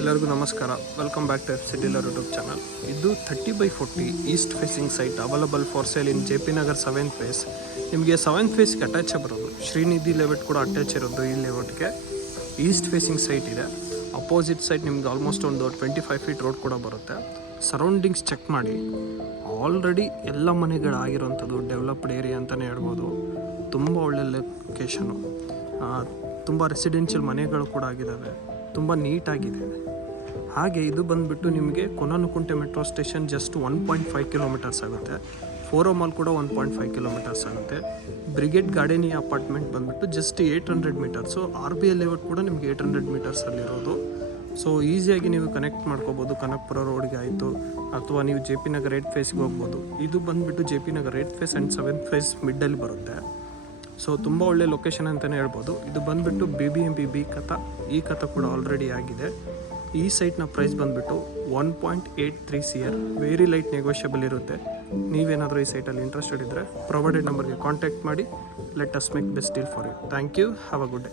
ಎಲ್ಲರಿಗೂ ನಮಸ್ಕಾರ. Welcome back to FC Dealer YouTube channel. ಇದು 30/40 east facing site available for sale in JP Nagar 7th phase. ನಿಮಗೆ 7th ಫೇಸ್ಗೆ ಅಟ್ಯಾಚೇ ಬರೋದು. Srinidhi layout ಕೂಡ attach ಇರೋದು ಈ ಲೇಔಟ್ಗೆ. ಈಸ್ಟ್ ಫೇಸಿಂಗ್ ಸೈಟ್ ಇದೆ. ಅಪೋಸಿಟ್ ಸೈಡ್ ನಿಮ್ಗೆ ಆಲ್ಮೋಸ್ಟ್ ಒಂದು 25 ಫೀಟ್ ರೋಡ್ ಕೂಡ ಬರುತ್ತೆ. ಸರೌಂಡಿಂಗ್ಸ್ ಚೆಕ್ ಮಾಡಿ. ಆಲ್ರೆಡಿ ಎಲ್ಲ ಮನೆಗಳಾಗಿರೋಂಥದ್ದು ಡೆವಲಪ್ಡ್ ಏರಿಯಾ ಅಂತಲೇ ಹೇಳ್ಬೋದು. ತುಂಬ ಒಳ್ಳೆ ಲೊಕೇಶನು, ತುಂಬ ರೆಸಿಡೆನ್ಷಿಯಲ್ ಮನೆಗಳು ಕೂಡ ಆಗಿದ್ದಾವೆ, ತುಂಬ ನೀಟಾಗಿದೆ. ಹಾಗೆ ಇದು ಬಂದುಬಿಟ್ಟು ನಿಮಗೆ ಕೊನನುಕುಂಟೆ ಮೆಟ್ರೋ ಸ್ಟೇಷನ್ ಜಸ್ಟ್ 1.5 ಕಿಲೋಮೀಟರ್ಸ್ ಆಗುತ್ತೆ. ಫೋರೋ ಮಾಲ್ ಕೂಡ 1.5 ಕಿಲೋಮೀಟರ್ಸ್ ಆಗುತ್ತೆ. ಬ್ರಿಗೇಡ್ ಗಾರ್ಡನಿ ಅಪಾರ್ಟ್ಮೆಂಟ್ ಬಂದುಬಿಟ್ಟು ಜಸ್ಟ್ 800 ಮೀಟರ್ಸು. RBI ಲೇಔಟ್ ಕೂಡ ನಿಮಗೆ 800 ಮೀಟರ್ಸಲ್ಲಿರೋದು. ಸೊ ಈಸಿಯಾಗಿ ನೀವು ಕನೆಕ್ಟ್ ಮಾಡ್ಕೋಬೋದು. ಕನಕಪುರ ರೋಡ್ಗೆ ಆಯಿತು, ಅಥವಾ ನೀವು JP ನಗರ್ 8th ಫೇಸ್ಗೆ ಹೋಗ್ಬೋದು. ಇದು ಬಂದುಬಿಟ್ಟು JP Nagar 8th phase and 7th phase ಮಿಡ್ಡಲ್ಲಿ ಬರುತ್ತೆ. ಸೊ ತುಂಬ ಒಳ್ಳೆ ಲೊಕೇಶನ್ ಅಂತಲೇ ಹೇಳ್ಬೋದು. ಇದು ಬಂದುಬಿಟ್ಟು BBMP B ಕಥ, ಈ ಕಥ ಕೂಡ ಆಲ್ರೆಡಿ ಆಗಿದೆ. ಈ ಸೈಟ್ನ ಪ್ರೈಸ್ ಬಂದುಬಿಟ್ಟು 1.83 CR. ವೆರಿ ಲೈಟ್ ನೆಗೋಷಿಯಬಲ್ ಇರುತ್ತೆ. ನೀವೇನಾದರೂ ಈ ಸೈಟಲ್ಲಿ ಇಂಟ್ರೆಸ್ಟೆಡ್ ಇದ್ದರೆ ಪ್ರೊವೈಡೆಡ್ ನಂಬರ್ಗೆ ಕಾಂಟ್ಯಾಕ್ಟ್ ಮಾಡಿ. Let us make best deal for you. Thank you. Have a good day.